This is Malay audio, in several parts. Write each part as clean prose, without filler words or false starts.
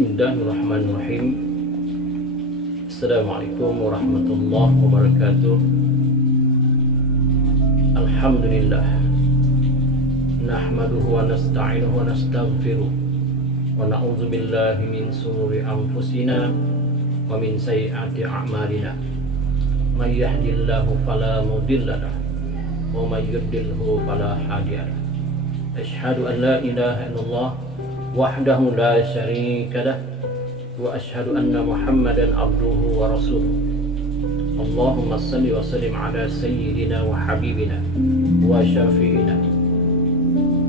Bismillahirrahmanirrahim. Assalamualaikum warahmatullahi wabarakatuh. Alhamdulillah. Nahmaduhu wa nasta'inuhu wa nastaghfiruh. Wa na'udzu billahi min shururi anfusina wa min sayyiati a'malina. May yahdihillahu fala mudilla lahu wa may yudlilhu fala hadiya lahu. Asyhadu an la ilaha illallah wahdahu la syarika lah wa asyhadu anna Muhammadan abduhu wa rasuluh. Allahumma salli wa sallim ala sayyidina wa habibina wa syafi'ina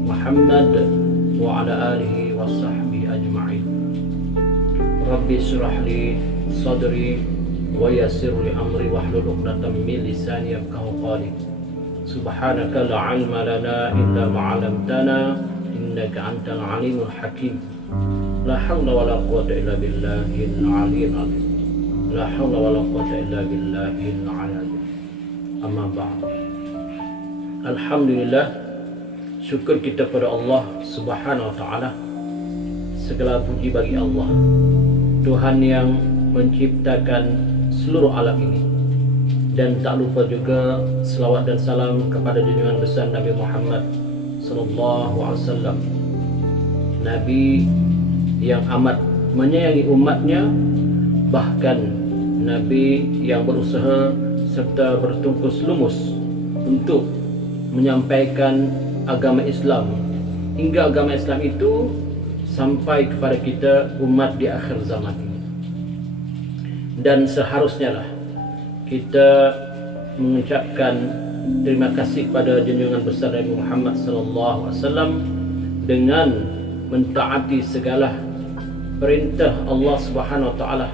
Muhammad wa ala alihi wa sahbihi ajma'in. Rabbi syrah li sadri wa yassir li amri wahlul 'uqdatam min lisani yafqahu qawli. Subhanaka la 'ilma lana illa ma 'allamtana innaka antal alimul hakim. La haula wala quwwata illa billahil aliyyil azim. La haula wala quwwata illa billahil aliyyil. Amma ba'd. Alhamdulillah, syukur kita pada Allah Subhanahu wa taala. Segala puji bagi Allah, Tuhan yang menciptakan seluruh alam ini. Dan tak lupa juga selawat dan salam kepada junjungan besar Nabi Muhammad sallallahu alaihi wasallam, Nabi yang amat menyayangi umatnya, bahkan Nabi yang berusaha serta bertungkus lumus untuk menyampaikan agama Islam hingga agama Islam itu sampai kepada kita umat di akhir zaman ini. Dan seharusnya lah kita mengucapkan terima kasih kepada junjungan besar Nabi Muhammad sallallahu alaihi wasallam dengan mentaati segala perintah Allah Subhanahu wa taala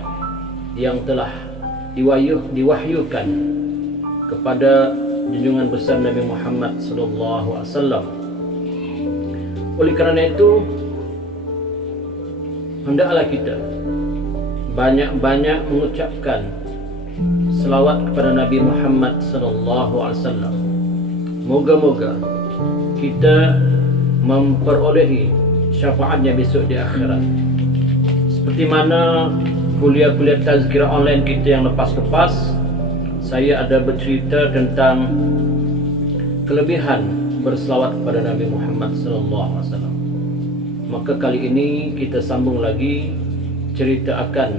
yang telah diwahyukan kepada junjungan besar Nabi Muhammad sallallahu alaihi wasallam. Oleh kerana itu, hendaklah kita banyak-banyak mengucapkan selawat kepada Nabi Muhammad sallallahu alaihi wasallam. Moga-moga kita memperolehi syafaatnya besok di akhirat. Seperti mana kuliah-kuliah tazkirah online kita yang lepas-lepas, saya ada bercerita tentang kelebihan berselawat kepada Nabi Muhammad sallallahu alaihi wasallam. Maka kali ini kita sambung lagi cerita akan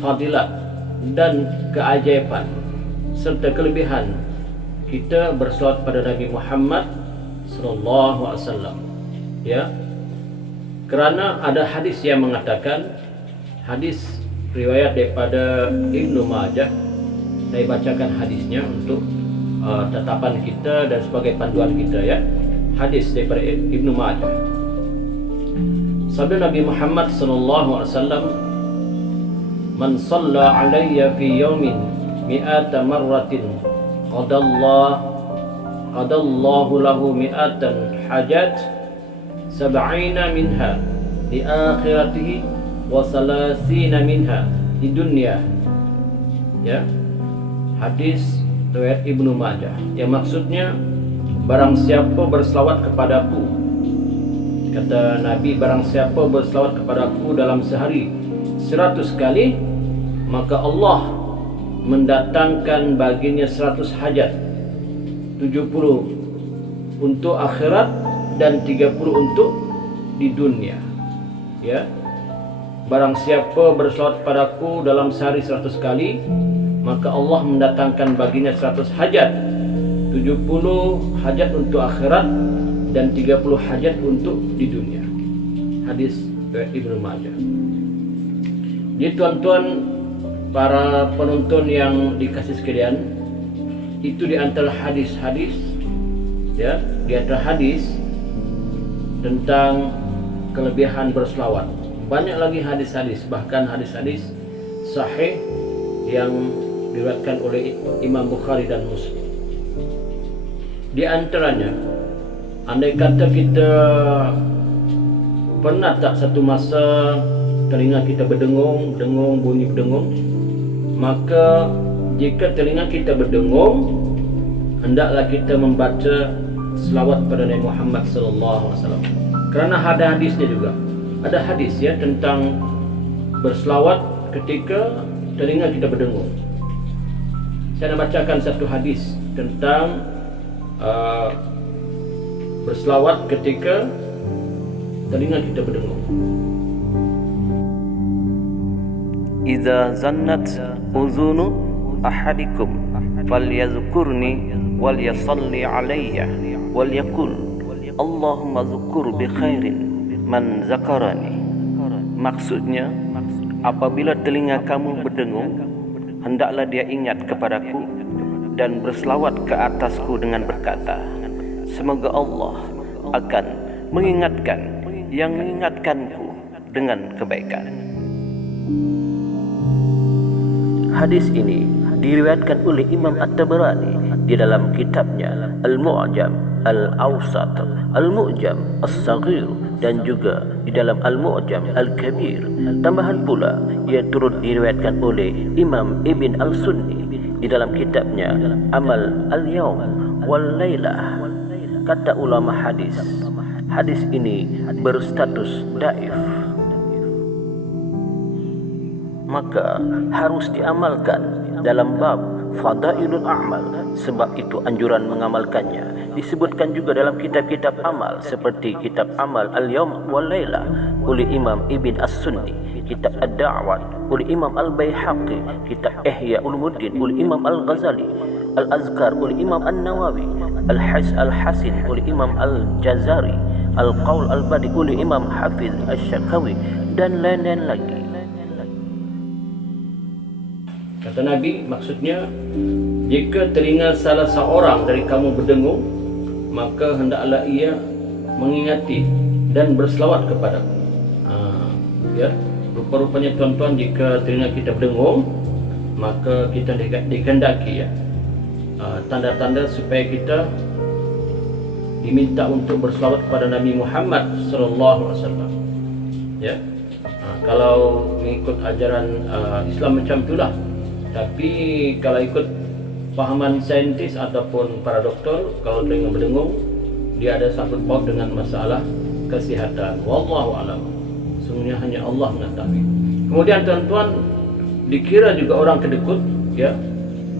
fadilat dan keajaiban serta kelebihan kita berselawat pada Nabi Muhammad sallallahu alaihi wasallam. Ya. Kerana ada hadis yang mengatakan, hadis riwayat daripada Ibnu Majah. Saya bacakan hadisnya untuk tetapan kita dan sebagai panduan kita, ya. Hadis daripada Ibnu Majah. Sabda Nabi Muhammad sallallahu alaihi wasallam, man shalla alayya fi yawmin mi'ata marratin qadallahu lahu mi'atan hajat sab'ina minha di akhiratihi wa salasina minha di dunia. Ya. Hadis riwayat Ibnu Majah, yang maksudnya barang siapa berselawat kepadaku, kata Nabi, barang siapa berselawat kepadaku dalam sehari 100 kali, maka Allah mendatangkan baginya 100 hajat, 70 untuk akhirat dan 30 untuk di dunia. Ya. Barang siapa berselawat padaku dalam sehari 100 kali, maka Allah mendatangkan baginya 100 hajat, 70 hajat untuk akhirat dan 30 hajat untuk di dunia. Hadis Ibnu Majah. Jadi tuan-tuan, para penonton yang dikasih sekalian, itu di antara hadis-hadis, ya, di antara hadis tentang kelebihan berselawat. Banyak lagi hadis-hadis, bahkan hadis-hadis sahih yang diriwayatkan oleh Imam Bukhari dan Muslim. Di antaranya, andai kata kita pernah tak satu masa telinga kita berdengung, bunyi berdengung, maka jika telinga kita berdengung, hendaklah kita membaca selawat pada Nabi Muhammad sallallahu alaihi wasallam. Kerana ada hadisnya juga. ada hadis ya tentang berselawat ketika telinga kita berdengung. Saya nak bacakan satu hadis tentang berselawat ketika telinga kita berdengung. Idza zannat uzunu ahadikum falyazkurni wal yasalli alayya wal yaqul Allahumma zkur bi khairin man zakarani. Maksudnya, apabila telinga kamu berdengung, hendaklah dia ingat kepadaku dan berselawat ke atasku dengan berkata, semoga Allah akan mengingatkan yang mengingatkanku dengan kebaikan. Hadis ini diriwayatkan oleh Imam At-Tabarani di dalam kitabnya Al-Mu'jam Al-Awsat, Al-Mu'jam As-Saghir, dan juga di dalam Al-Mu'jam Al-Kabir. Tambahan pula, ia turut diriwayatkan oleh Imam Ibn Al-Sunni di dalam kitabnya Amal Al-Yawm Wal-Lailah. Kata ulama hadis, hadis ini berstatus daif, maka harus diamalkan dalam bab Fadailul A'mal. Sebab itu anjuran mengamalkannya disebutkan juga dalam kitab-kitab amal seperti kitab Amal Al-Yawm Wal-Lailah oleh Imam Ibn As-Sunni, kitab Ad-Da'wat oleh Imam Al-Baihaqi, kitab Ihya Ulumuddin oleh Imam Al-Ghazali, Al-Azkar oleh Imam An-Nawawi, Al-Hasin oleh Imam Al-Jazari, Al-Qaul Al-Badi oleh Imam Hafiz Asy-Syakawi, dan lain-lain lagi. Kata Nabi, maksudnya jika telinga salah seorang dari kamu berdengung, maka hendaklah ia mengingati dan berselawat kepadaku. Ya, rupa-rupanya tuan-tuan, jika telinga kita berdengung, maka kita dikehendaki ya tanda-tanda supaya kita diminta untuk berselawat kepada Nabi Muhammad sallallahu alaihi wasallam. Ya, kalau mengikut ajaran Islam macam itulah. Tapi kalau ikut pahaman saintis ataupun para doktor, kalau telinga berdengung, dia ada sangkut paut dengan masalah kesihatan. Wallahu alam. Semuanya hanya Allah mengetahui. Kemudian tuan-tuan, dikira juga orang kedekut, ya,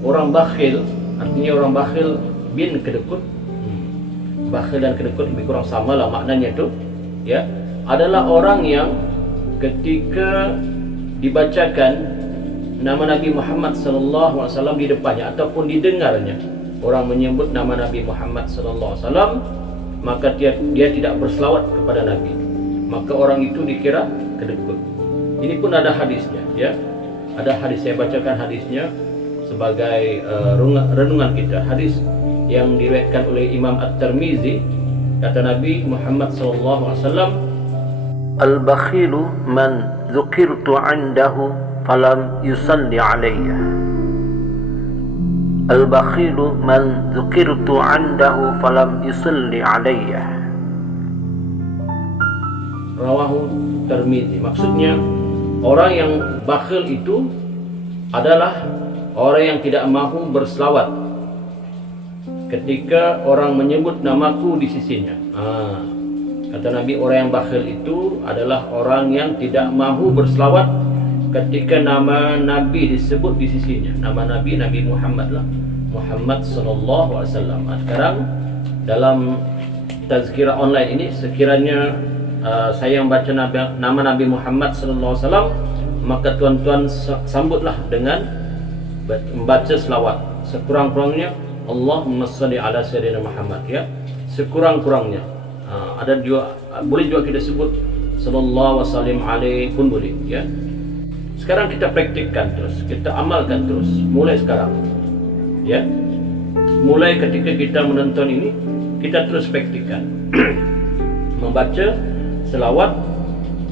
orang bakhil. Artinya orang bakhil bin kedekut. Bakhil dan kedekut lebih kurang sama lah maknanya itu, ya. Adalah orang yang ketika dibacakan nama Nabi Muhammad sallallahu alaihi wasallam di depannya ataupun didengarnya orang menyebut nama Nabi Muhammad sallallahu alaihi wasallam, maka dia tidak berselawat kepada Nabi, maka orang itu dikira kedekut. Ini pun ada hadisnya, ya. Ada hadis, saya bacakan hadisnya sebagai renungan kita. Hadis yang diriwayatkan oleh Imam At-Tirmizi, kata Nabi Muhammad sallallahu alaihi wasallam, Al-bakhilu man dzukirtu 'indahu falam yusalli alayya. Al-bakhilu man dzukirtu 'indahu falam yusalli alayya. Rawahu Tirmizi. Maksudnya orang yang bakhil itu adalah orang yang tidak mahu berselawat ketika orang menyebut namaku di sisinya. Kata Nabi, orang yang bakhil itu adalah orang yang tidak mahu berselawat ketika nama Nabi disebut di sisinya. Nama Nabi, Nabi Muhammad lah, Muhammad sallallahu alaihi wasallam. Sekarang dalam tazkirah online ini, sekiranya saya membaca nama Nabi Muhammad sallallahu alaihi wasallam, maka tuan-tuan sambutlah dengan membaca selawat. Sekurang-kurangnya Allahumma shalli ala sayyidina Muhammad, ya. Sekurang-kurangnya. Ada juga, boleh juga kita sebut sallallahu wasallim alaihi pun boleh, ya. Sekarang kita praktikkan terus, kita amalkan terus mulai sekarang, ya. Mulai ketika kita menonton ini, kita terus praktikkan membaca selawat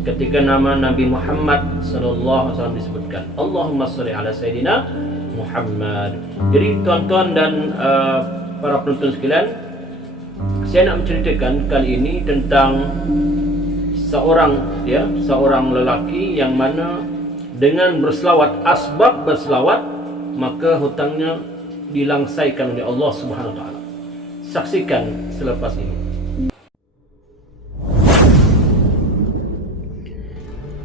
ketika nama Nabi Muhammad sallallahu alaihi wasallam disebutkan. Allahumma shalli ala sayyidina Muhammad. Jadi tuan-tuan dan para penonton sekalian, saya nak menceritakan kali ini tentang seorang lelaki yang mana dengan berselawat, asbab berselawat, maka hutangnya dilangsaikan oleh Allah Subhanahu wa taala. Saksikan selepas ini.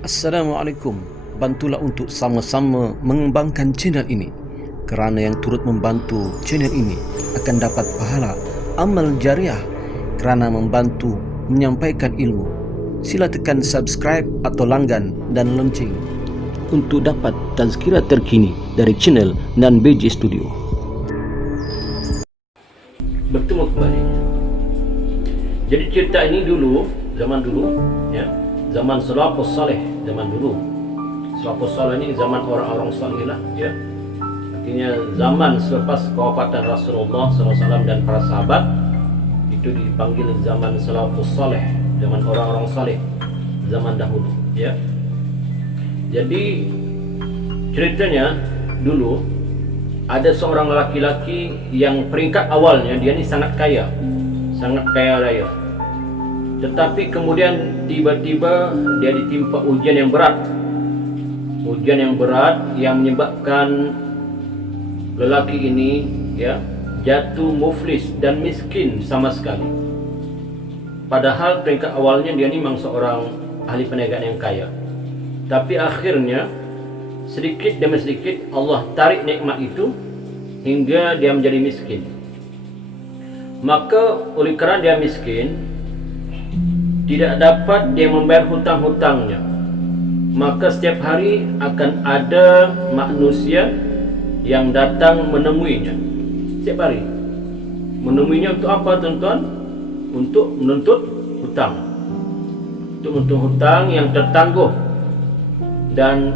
Assalamualaikum. Bantulah untuk sama-sama mengembangkan channel ini, kerana yang turut membantu channel ini akan dapat pahala amal jariah kerana membantu menyampaikan ilmu. Sila tekan subscribe atau langgan dan lonceng untuk dapat tazkirah terkini dari channel Nan BJ Studio. Bertemu kembali. Jadi cerita ini dulu, zaman dulu, ya, zaman salafus saleh, zaman dulu. Salafus saleh ini zaman orang-orang saleh lah, ya. Artinya zaman selepas kewafatan Rasulullah SAW dan para sahabat, itu dipanggil zaman salafus saleh, zaman orang-orang saleh, zaman dahulu, ya. Jadi ceritanya dulu ada seorang laki-laki yang peringkat awalnya dia ni sangat kaya raya. Tetapi kemudian tiba-tiba dia ditimpa ujian yang berat yang menyebabkan lelaki ini, ya, jatuh muflis dan miskin sama sekali. Padahal peringkat awalnya dia ni memang seorang ahli perniagaan yang kaya. Tapi akhirnya sedikit demi sedikit Allah tarik nikmat itu hingga dia menjadi miskin. Maka oleh kerana dia miskin, tidak dapat dia membayar hutang-hutangnya, maka setiap hari akan ada manusia yang datang menemuinya. Setiap hari menemuinya untuk apa, tuan-tuan? Untuk menuntut hutang. Untuk menuntut hutang yang tertangguh. Dan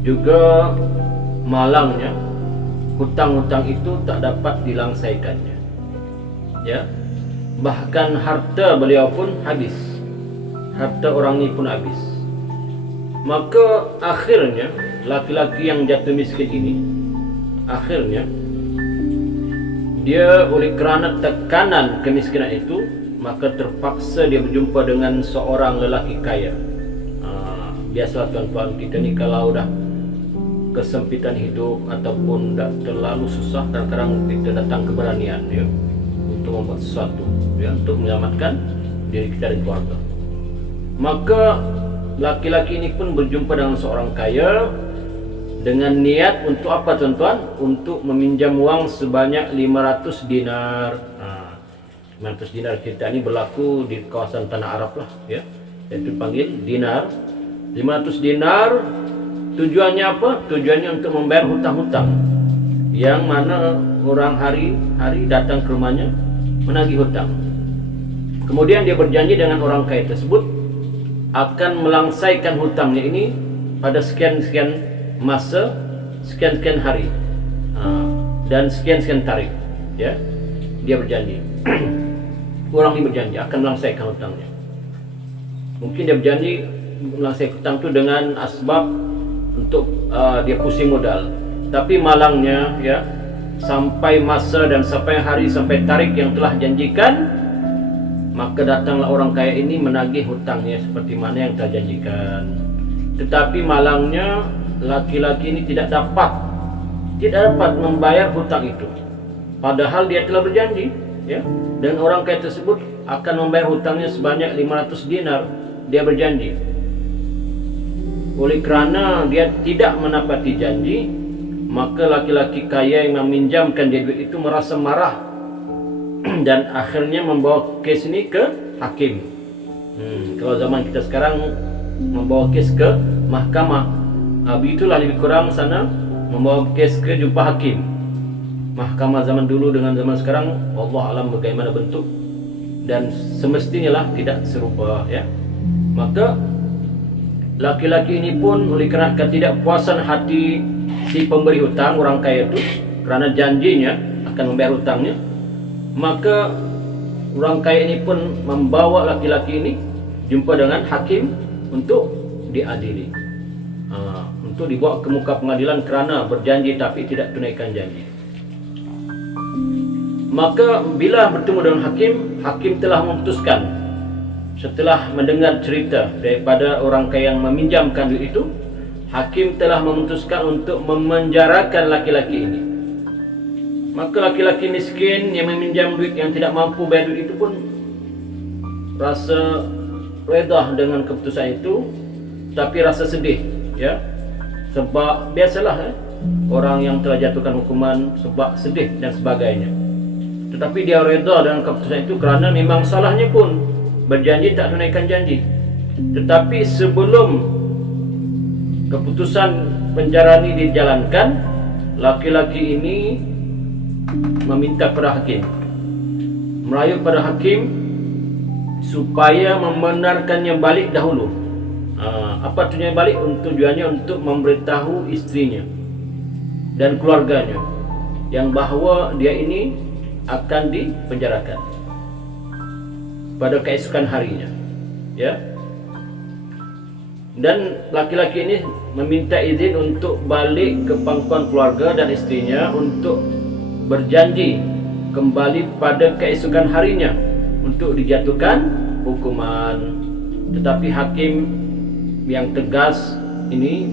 juga malangnya hutang-hutang itu tak dapat dilangsaikannya, ya. Bahkan harta beliau pun habis, harta orang ini pun habis. Maka akhirnya laki-laki yang jatuh miskin ini, akhirnya dia oleh kerana tekanan kemiskinan itu, maka terpaksa dia berjumpa dengan seorang lelaki kaya. Biasalah tuan-tuan, kita ni kalau dah kesempitan hidup ataupun dah terlalu susah, kadang-kadang kita datang keberanian, ya, untuk membuat sesuatu, ya, untuk menyelamatkan diri kita dan keluarga. Maka laki-laki ini pun berjumpa dengan seorang kaya dengan niat untuk apa, tuan-tuan? Untuk meminjam uang sebanyak 500 dinar. 500 dinar kita ini berlaku di kawasan tanah Arab lah, ya. Itu dipanggil dinar. 500 dinar tujuannya apa? Tujuannya untuk membayar hutang-hutang yang mana orang hari-hari datang ke rumahnya menagih hutang. Kemudian dia berjanji dengan orang kaya tersebut akan melangsaikan hutangnya ini pada sekian-sekian masa, sekian-sekian hari, dan sekian-sekian tarikh, ya. Dia berjanji. Orang ini berjanji akan melangsaikan hutangnya. Mungkin dia berjanji melangsaikan hutang itu dengan asbab untuk dia pusing modal. Tapi malangnya, ya, sampai masa dan sampai hari, sampai tarikh yang telah janjikan, maka datanglah orang kaya ini menagih hutangnya seperti mana yang telah janjikan. Tetapi malangnya laki-laki ini tidak dapat membayar hutang itu, padahal dia telah berjanji, ya, dan orang kaya tersebut akan membayar hutangnya sebanyak 500 dinar. Dia berjanji. Oleh kerana dia tidak menepati janji, maka laki-laki kaya yang meminjamkan dia duit itu merasa marah dan akhirnya membawa kes ini ke hakim. Kalau zaman kita sekarang membawa kes ke mahkamah, begitulah lebih kurang sana membawa kes ke jumpa hakim. Mahkamah zaman dulu dengan zaman sekarang, Allah alam bagaimana bentuk, dan semestinya lah tidak serupa, ya. Maka laki-laki ini pun oleh kerana ketidakpuasan hati si pemberi hutang, orang kaya itu, kerana janjinya akan membayar hutangnya, maka orang kaya ini pun membawa laki-laki ini jumpa dengan hakim untuk diadili, untuk dibawa ke muka pengadilan kerana berjanji tapi tidak tunaikan janji. Maka bila bertemu dengan hakim telah memutuskan. Setelah mendengar cerita daripada orang kaya yang meminjamkan duit itu, hakim telah memutuskan untuk memenjarakan laki-laki ini. Maka laki-laki miskin yang meminjam duit, yang tidak mampu bayar duit itu pun rasa redah dengan keputusan itu, tapi rasa sedih, ya, sebab biasalah orang yang telah jatuhkan hukuman sebab sedih dan sebagainya. Tetapi dia reda dengan keputusan itu kerana memang salahnya pun berjanji tak tunaikan janji. Tetapi sebelum keputusan penjara ini dijalankan, laki-laki ini meminta kepada hakim, merayu pada hakim supaya membenarkannya balik dahulu. Apa tujuannya balik? Tujuannya untuk memberitahu istrinya dan keluarganya yang bahawa dia ini akan dipenjarakan pada keesokan harinya, ya. Dan laki-laki ini meminta izin untuk balik ke pangkuan keluarga dan istrinya untuk berjanji kembali pada keesokan harinya untuk dijatuhkan hukuman. Tetapi hakim yang tegas ini,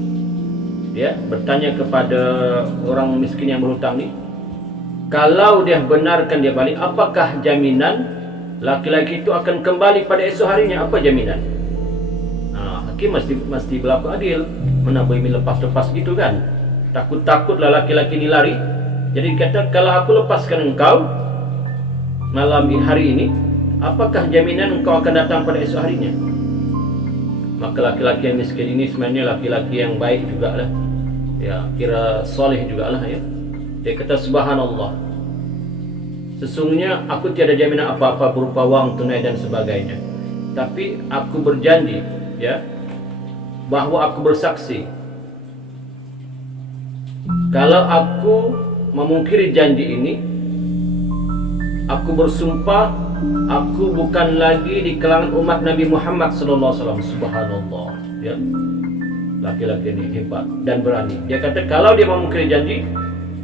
dia bertanya kepada orang miskin yang berhutang ni, kalau dia benarkan dia balik, apakah jaminan laki-laki itu akan kembali pada esok harinya? Apa jaminan? Hakim mesti berlaku adil. Mana boleh lepas-lepas gitu kan? Takut-takutlah laki-laki ini lari. Jadi kata, kalau aku lepaskan engkau malam hari ini, apakah jaminan engkau akan datang pada esok harinya? Maka laki-laki yang miskin ini sebenarnya laki-laki yang baik juga lah, ya, kira soleh juga lah, ya. Dia kata, subhanallah, sesungguhnya aku tiada jaminan apa-apa berupa wang tunai dan sebagainya. Tapi aku berjanji, ya, bahawa aku bersaksi, kalau aku memungkiri janji ini, aku bersumpah aku bukan lagi di kalangan umat Nabi Muhammad sallallahu alaihi wasallam. Subhanallah, ya. Laki-laki ini hebat dan berani. Dia kata kalau dia memungkiri janji,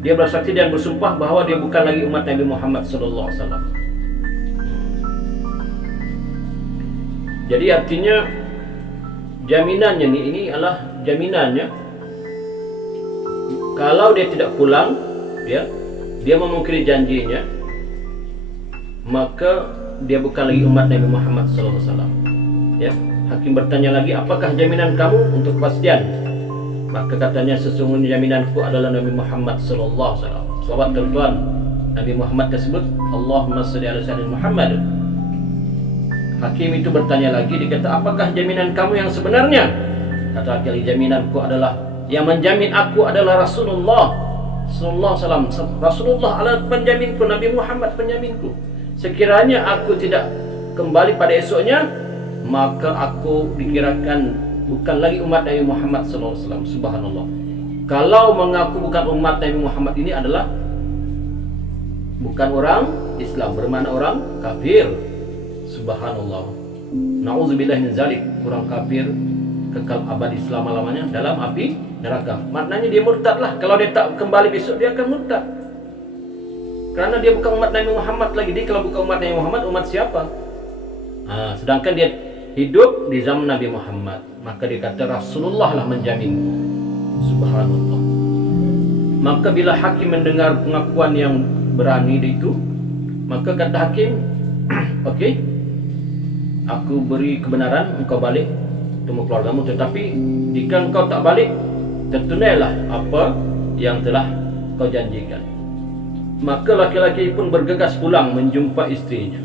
dia bersaksi dan bersumpah bahawa dia bukan lagi umat Nabi Muhammad sallallahu alaihi wasallam. Jadi artinya jaminannya ini adalah jaminannya, kalau dia tidak pulang, ya, dia memungkiri janjinya, maka dia bukan lagi umat Nabi Muhammad SAW. Ya, hakim bertanya lagi, apakah jaminan kamu untuk kepastian? Maka katanya, sesungguhnya jaminanku adalah Nabi Muhammad SAW. Sahabat tuan-tuan, Nabi Muhammad tersebut, Allahumma salli ala sayyidina Muhammad. Hakim itu bertanya lagi, dia kata, apakah jaminan kamu yang sebenarnya? Kata laki-laki, jaminanku adalah, yang menjamin aku adalah Rasulullah sallallahu alaihi wasallam. Rasulullah adalah penjaminku, Nabi Muhammad penjaminku. Sekiranya aku tidak kembali pada esoknya, maka aku dikirakan bukan lagi umat Nabi Muhammad sallallahu alaihi wasallam. Subhanallah. Kalau mengaku bukan umat Nabi Muhammad ini adalah bukan orang Islam, bermakna orang kafir. Subhanallah. Nauzubillah min zalik. Orang kafir kekal abadi selama-lamanya dalam api neraka. Maknanya dia murtad lah. Kalau dia tak kembali besok, dia akan murtad. Kerana dia bukan umat Nabi Muhammad lagi. Dia kalau bukan umat Nabi Muhammad, umat siapa? Sedangkan dia hidup di zaman Nabi Muhammad, maka dia kata Rasulullah lah menjamin. Subhanallah. Maka bila hakim mendengar pengakuan yang berani itu, maka kata hakim, okey, aku beri kebenaran engkau balik temu keluargamu, tetapi jika engkau tak balik, tertunailah apa yang telah kau janjikan. Maka laki-laki pun bergegas pulang menjumpa istrinya.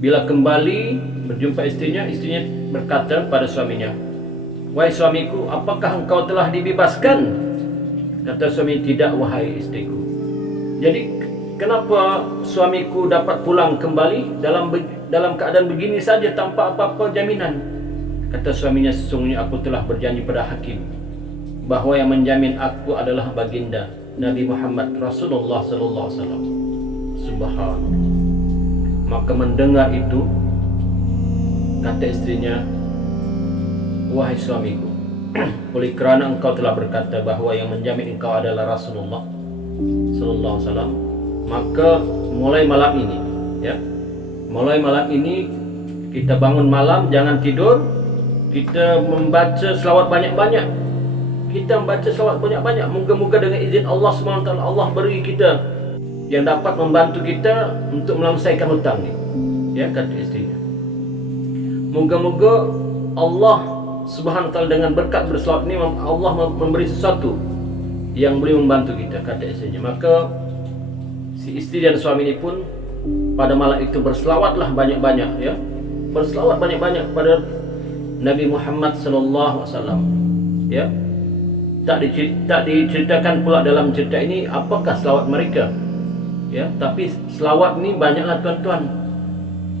Bila kembali berjumpa istrinya berkata pada suaminya, wahai suamiku, apakah engkau telah dibebaskan? Kata suami, tidak wahai istriku. Jadi kenapa suamiku dapat pulang kembali dalam keadaan begini saja tanpa apa-apa jaminan? Kata suaminya, sesungguhnya aku telah berjanji pada hakim bahawa yang menjamin aku adalah baginda Nabi Muhammad Rasulullah sallallahu alaihi wasallam. Subhanallah. Maka mendengar itu, kata istrinya, wahai suamiku, oleh kerana engkau telah berkata bahawa yang menjamin engkau adalah Rasulullah sallallahu alaihi wasallam, maka mulai malam ini, ya, mulai malam ini kita bangun malam, jangan tidur, kita membaca selawat banyak-banyak. Kita membaca selawat banyak-banyak. Moga-moga dengan izin Allah SWT, Allah beri kita yang dapat membantu kita untuk melunaskan hutang ni. Ya, kata istrinya. Moga-moga Allah Subhanahu wa taala dengan berkat berselawat ini Allah memberi sesuatu yang boleh membantu kita, kata istrinya. Maka si istri dan suami ini pun pada malam itu berselawatlah banyak-banyak, ya. Berselawat banyak-banyak kepada Nabi Muhammad sallallahu alaihi wasallam. Ya. Tak diceritakan pula dalam cerita ini apakah selawat mereka. Ya, tapi selawat ni banyaklah tuan-tuan.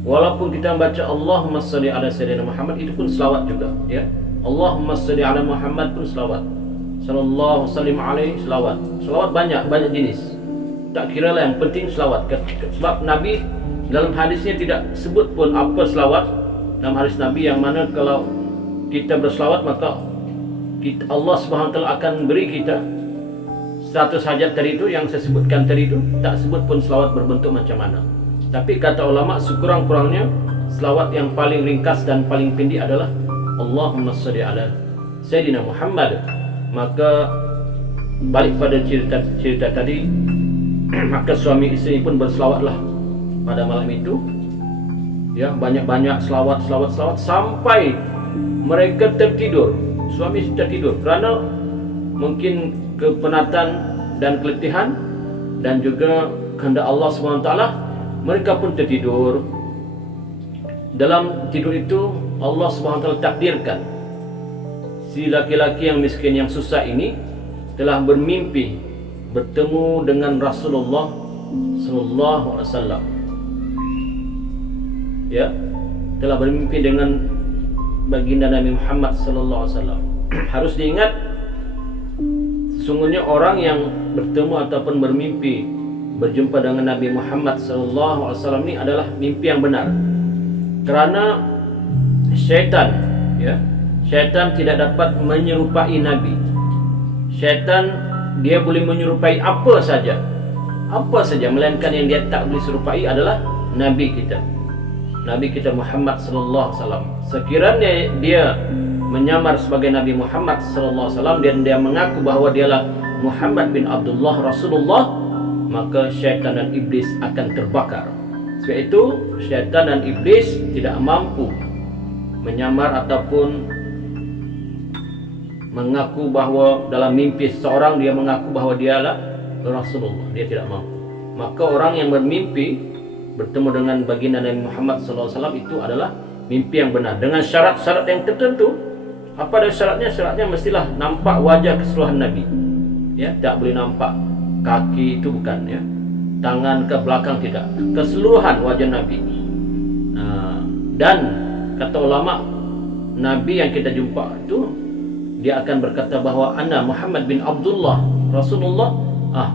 Walaupun kita membaca Allahumma salli ala sayyidina Muhammad, itu pun selawat juga, ya. Allahumma salli ala Muhammad pun selawat. Sallallahu sallim alaihi selawat. Selawat banyak jenis. Tak kira lah, yang penting selawat. Sebab Nabi dalam hadisnya tidak sebut pun apa selawat. Dalam hadis Nabi yang mana kalau kita berselawat maka Allah Subhanahu wa taala akan beri kita 100 hajat tadi itu yang saya sebutkan tadi itu. Tak sebut pun selawat berbentuk macam mana. Tapi kata ulama sekurang-kurangnya selawat yang paling ringkas dan paling pendek adalah Allahumma salli ala Sayyidina Muhammad. Maka balik pada cerita tadi, maka suami isteri pun berselawatlah pada malam itu. Ya, banyak-banyak selawat sampai mereka tertidur. Suami tertidur kerana mungkin kepenatan dan keletihan dan juga kehendak Allah SWT. Mereka pun tertidur. Dalam tidur itu Allah SWT takdirkan si laki-laki yang miskin yang susah ini telah bermimpi bertemu dengan Rasulullah sallallahu alaihi wasallam. Ya, telah bermimpi dengan baginda Nabi Muhammad sallallahu alaihi wasallam. Harus diingat, sesungguhnya orang yang bertemu ataupun bermimpi berjumpa dengan Nabi Muhammad sallallahu alaihi wasallam ini adalah mimpi yang benar. Kerana syaitan, ya, syaitan tidak dapat menyerupai Nabi. Syaitan dia boleh menyerupai apa saja, melainkan yang dia tak boleh serupai adalah Nabi kita Muhammad sallallahu alaihi wasallam. Sekiranya dia menyamar sebagai Nabi Muhammad sallallahu alaihi wasallam dan dia mengaku bahawa dialah Muhammad bin Abdullah Rasulullah, maka syaitan dan iblis akan terbakar. Sebab itu syaitan dan iblis tidak mampu menyamar ataupun mengaku bahawa dalam mimpi seseorang dia mengaku bahawa dialah Rasulullah. Dia tidak mampu. Maka orang yang bermimpi bertemu dengan baginda Nabi Muhammad SAW itu adalah mimpi yang benar dengan syarat-syarat yang tertentu. Apa ada syaratnya? Syaratnya mestilah nampak wajah keseluruhan Nabi. Ya, tak boleh nampak kaki, itu bukan, ya. Tangan ke belakang tidak. Keseluruhan wajah Nabi. Dan kata ulama, Nabi yang kita jumpa itu dia akan berkata bahawa ana Muhammad bin Abdullah Rasulullah.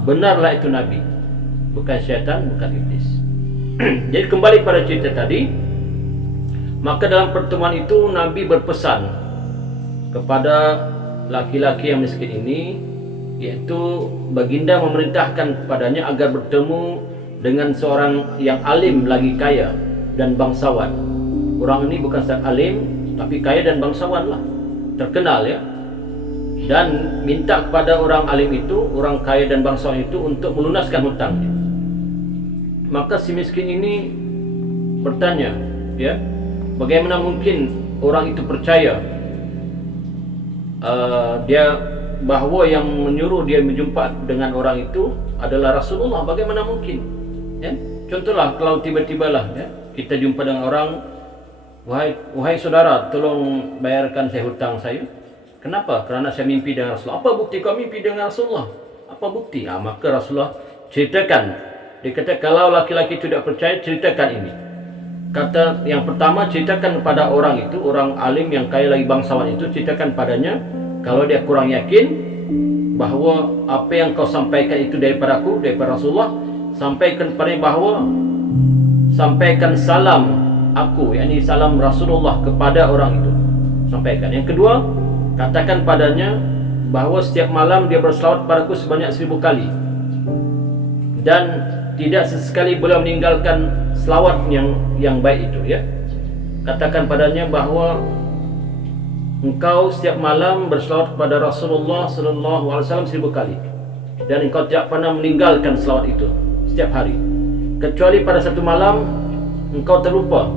Benarlah itu Nabi, bukan syaitan, bukan iblis. Jadi kembali pada cerita tadi, maka dalam pertemuan itu Nabi berpesan kepada laki-laki yang miskin ini, iaitu baginda memerintahkan kepadanya agar bertemu dengan seorang yang alim lagi kaya dan bangsawan. Orang ini bukan sahaja alim, tapi kaya dan bangsawan lah, terkenal, ya. Dan minta kepada orang alim itu, orang kaya dan bangsawan itu untuk melunaskan hutangnya. Maka si miskin ini bertanya, ya, bagaimana mungkin orang itu percaya dia bahawa yang menyuruh dia berjumpa dengan orang itu adalah Rasulullah? Bagaimana mungkin? Ya? Contohlah kalau tiba-tibalah, ya, kita jumpa dengan orang, wahai saudara, tolong bayarkan saya hutang saya. Kenapa? Kerana saya mimpi dengan Rasulullah. Apa bukti kau mimpi dengan Rasulullah? Apa bukti? Maka Rasulullah ceritakan. Dia kata, kalau laki-laki tidak percaya, ceritakan ini. Kata yang pertama, ceritakan kepada orang itu, orang alim yang kaya lagi bangsawan itu, ceritakan padanya. Kalau dia kurang yakin bahawa apa yang kau sampaikan itu daripada aku, daripada Rasulullah, sampaikan kepadanya bahawa sampaikan salam aku, yakni salam Rasulullah kepada orang itu. Sampaikan. Yang kedua, katakan padanya bahawa setiap malam dia berselawat padaku sebanyak 1000 kali. Dan tidak sesekali boleh meninggalkan selawat yang baik itu, ya. Katakan padanya bahawa engkau setiap malam berselawat kepada Rasulullah sallallahu alaihi wasallam 1000 kali. Dan engkau tidak pernah meninggalkan selawat itu setiap hari. Kecuali pada satu malam engkau terlupa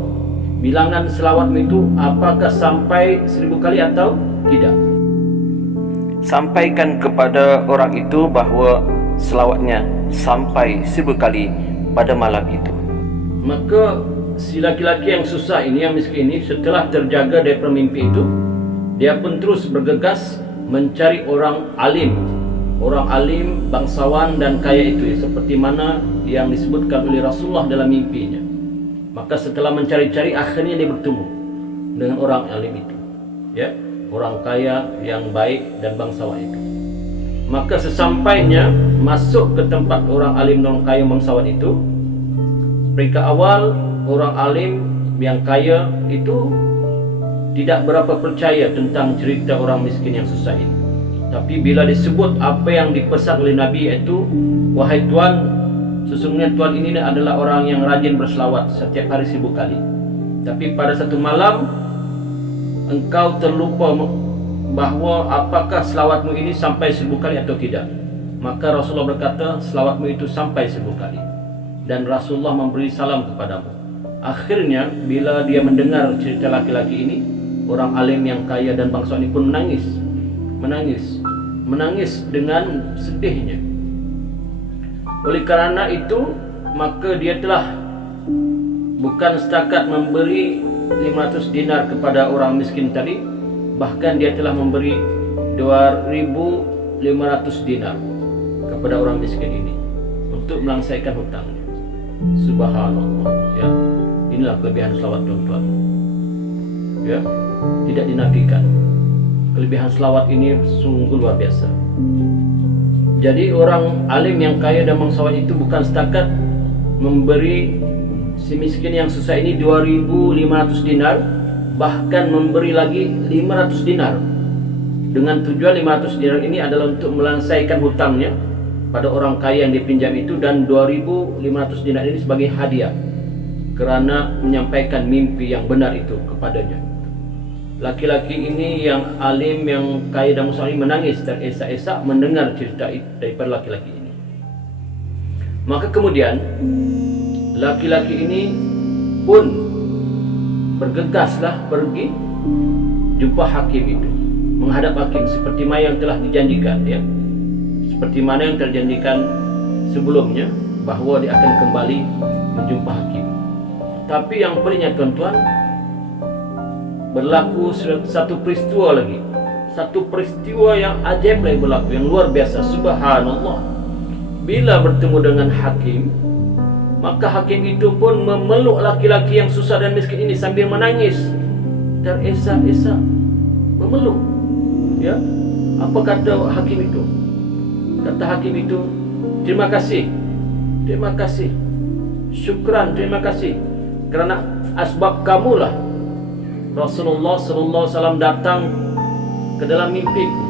bilangan selawatmu itu apakah sampai 1000 kali atau tidak? Sampaikan kepada orang itu bahawa selawatnya sampai 1000 kali pada malam itu. Maka si laki-laki yang susah ini, yang miskin ini, setelah terjaga daripada mimpi itu, dia pun terus bergegas mencari orang alim, bangsawan dan kaya itu, seperti mana yang disebutkan oleh Rasulullah dalam mimpinya. Maka setelah mencari-cari, akhirnya dia bertemu dengan orang alim itu, ya, orang kaya yang baik dan bangsawan itu. Maka sesampainya masuk ke tempat orang alim dan orang kaya bangsawan itu, peringkat awal orang alim yang kaya itu tidak berapa percaya tentang cerita orang miskin yang susah ini. Tapi bila disebut apa yang dipesan oleh Nabi, iaitu, wahai Tuan, sesungguhnya Tuan ini adalah orang yang rajin berselawat setiap hari 1000 kali. Tapi pada satu malam engkau terlupa bahawa apakah selawatmu ini sampai 1000 kali atau tidak. Maka Rasulullah berkata, selawatmu itu sampai 1000 kali. Dan Rasulullah memberi salam kepadamu. Akhirnya bila dia mendengar cerita laki-laki ini, orang alim yang kaya dan bangsawan ini pun menangis dengan sedihnya. Oleh kerana itu, maka dia telah bukan setakat memberi 500 dinar kepada orang miskin tadi, bahkan dia telah memberi 2500 dinar kepada orang miskin ini untuk melangsakan hutangnya. Subhanallah, ya. Inilah kelebihan selawat, tuan-tuan, ya, tidak dinafikan. Kelebihan selawat ini sungguh luar biasa. Jadi orang alim yang kaya dan bangsawan itu bukan setakat memberi si miskin yang susah ini 2500 dinar, bahkan memberi lagi 500 dinar. Dengan tujuan 500 dinar ini adalah untuk melansaikan hutangnya pada orang kaya yang dipinjam itu, dan 2500 dinar ini sebagai hadiah kerana menyampaikan mimpi yang benar itu kepadanya. Laki-laki ini yang alim, yang kaya dan bangsawan ini menangis teresak-esak mendengar cerita daripada laki-laki ini. Maka kemudian laki-laki ini pun bergegaslah pergi jumpa hakim itu, menghadap hakim seperti mana yang telah dijanjikan, ya, seperti mana yang terjanjikan sebelumnya bahawa dia akan kembali menjumpa hakim. Tapi yang pelitnya, tuan-tuan, berlaku satu peristiwa lagi, satu peristiwa yang ajaib lagi berlaku, yang luar biasa. Subhanallah, bila bertemu dengan hakim, maka hakim itu pun memeluk laki-laki yang susah dan miskin ini sambil menangis, teresak-esak memeluk, ya. Apa kata hakim itu? Kata hakim itu, terima kasih, syukran, terima kasih, kerana asbab kamulah Rasulullah sallallahu alaihi wasallam datang ke dalam mimpiku.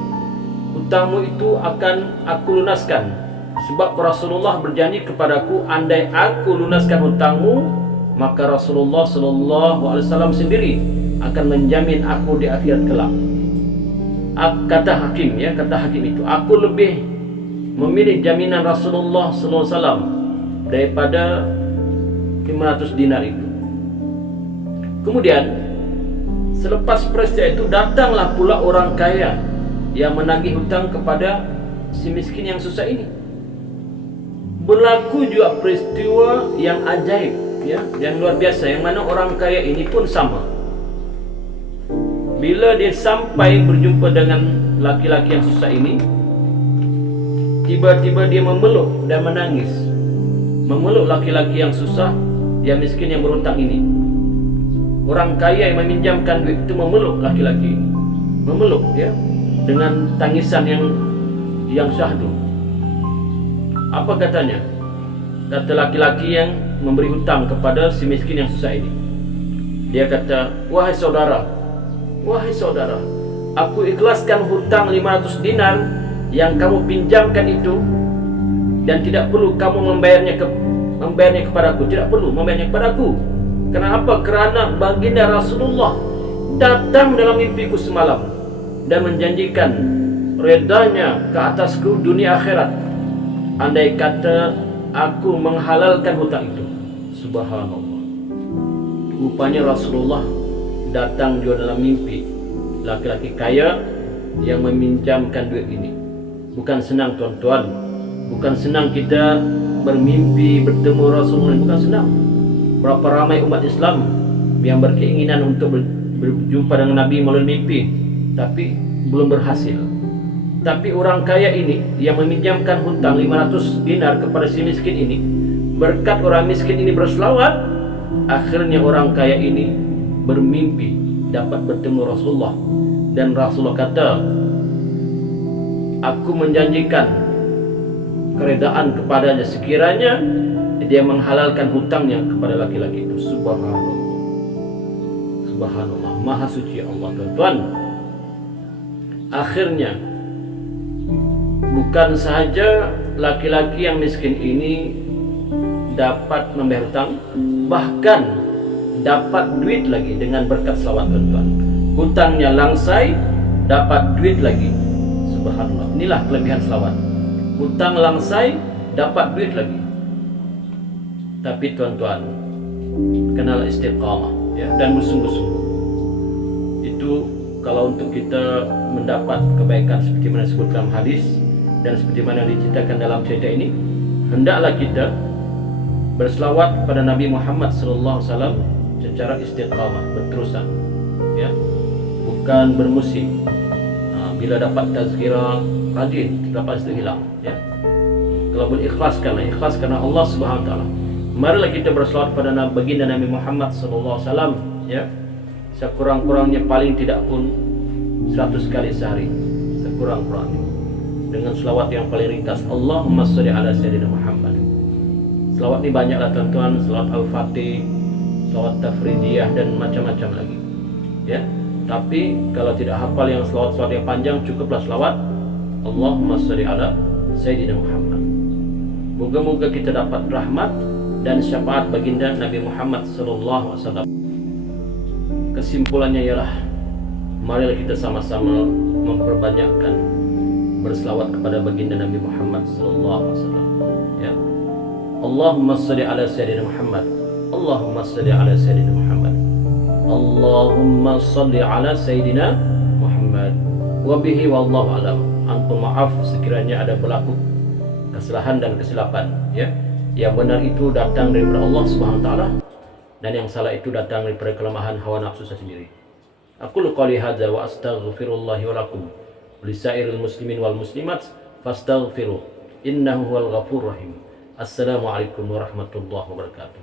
Hutangmu itu akan aku lunaskan, sebab Rasulullah berjanji kepadaku, andai aku lunaskan hutangmu, maka Rasulullah sallallahu alaihi wasallam sendiri akan menjamin aku di akhirat kelak. Kata hakim, ya, kata hakim itu, aku lebih memilih jaminan Rasulullah sallallahu alaihi wasallam daripada 500 dinar itu. Kemudian selepas peristiwa itu, datanglah pula orang kaya yang menagih hutang kepada si miskin yang susah ini. Berlaku juga peristiwa yang ajaib, ya, yang luar biasa, yang mana orang kaya ini pun sama. Bila dia sampai berjumpa dengan laki-laki yang susah ini, tiba-tiba dia memeluk dan menangis, memeluk laki-laki yang susah, yang miskin, yang berhutang ini. Orang kaya yang meminjamkan duit itu memeluk laki-laki ini, memeluk, ya, dengan tangisan yang syahdu. Apa katanya? Kata laki-laki yang memberi hutang kepada si miskin yang susah ini, dia kata, wahai saudara, aku ikhlaskan hutang 500 dinar yang kamu pinjamkan itu, dan tidak perlu kamu membayarnya kepadaku, tidak perlu membayarnya kepadaku. Kenapa? Kerana baginda Rasulullah datang dalam mimpiku semalam dan menjanjikan redanya ke atasku dunia akhirat, andai kata aku menghalalkan hutang itu. Subhanallah. Rupanya Rasulullah datang juga dalam mimpi laki-laki kaya yang meminjamkan duit ini. Bukan senang tuan-tuan, bukan senang kita bermimpi bertemu Rasulullah, bukan senang. Berapa ramai umat Islam yang berkeinginan untuk berjumpa dengan Nabi melalui mimpi, tapi belum berhasil. Tapi orang kaya ini yang meminjamkan hutang 500 dinar kepada si miskin ini, berkat orang miskin ini berselawat, akhirnya orang kaya ini bermimpi dapat bertemu Rasulullah. Dan Rasulullah kata, aku menjanjikan keredaan kepadanya sekiranya dia menghalalkan hutangnya kepada laki-laki itu. Subhanallah, subhanallah, maha suci Allah, tuan-tuan. Akhirnya bukan sahaja laki-laki yang miskin ini dapat membayar hutang, bahkan dapat duit lagi dengan berkat selawat, tuan-tuan. Hutangnya langsai, dapat duit lagi. Subhanallah, inilah kelebihan selawat. Hutang langsai, dapat duit lagi. Tapi tuan-tuan, kenal istiqamah, ya, dan bersungguh-sungguh. Itu kalau untuk kita mendapat kebaikan seperti mana disebut dalam hadis dan seperti mana diceritakan dalam cerita ini, hendaklah kita berselawat kepada Nabi Muhammad SAW secara istiqamah, berterusan, ya, bukan bermusik. Bila dapat tazkirah, rajin, dapat itu hilang, ya. Kalau boleh ikhlaskanlah, ikhlas karena Allah Subhanahu Wa Taala. Marilah kita berselawat pada baginda Nabi Muhammad SAW, ya, sekurang-kurangnya paling tidak pun 100 kali sehari, sekurang-kurangnya, dengan selawat yang paling ringkas, Allahumma sholli ala sayyidina Muhammad. Selawat ini banyaklah tuan-tuan, selawat Al-Fatih, selawat Tafridiyah, dan macam-macam lagi, ya. Tapi kalau tidak hafal yang selawat-selawat yang panjang, cukuplah selawat Allahumma sholli ala sayyidina Muhammad. Moga-moga kita dapat rahmat dan syafaat baginda Nabi Muhammad SAW. Kesimpulannya ialah, marilah kita sama-sama memperbanyakkan berselawat kepada baginda Nabi Muhammad SAW, ya. Allahumma sholli ala sayyidina Muhammad, Allahumma sholli ala sayyidina Muhammad, Allahumma sholli ala sayyidina Muhammad. Wabihi wallahu alam. Ampun maaf sekiranya ada berlaku kesalahan dan kesilapan, ya. Yang benar itu datang daripada Allah Subhanahu Wa Taala, dan yang salah itu datang daripada kelemahan hawa nafsu saya sendiri. Aku qouli hadza wa astaghfirullahi wa lakum wa lisairil muslimin wal muslimat fastaghfiru innahu huwal ghafurur rahim. Assalamualaikum warahmatullahi wabarakatuh.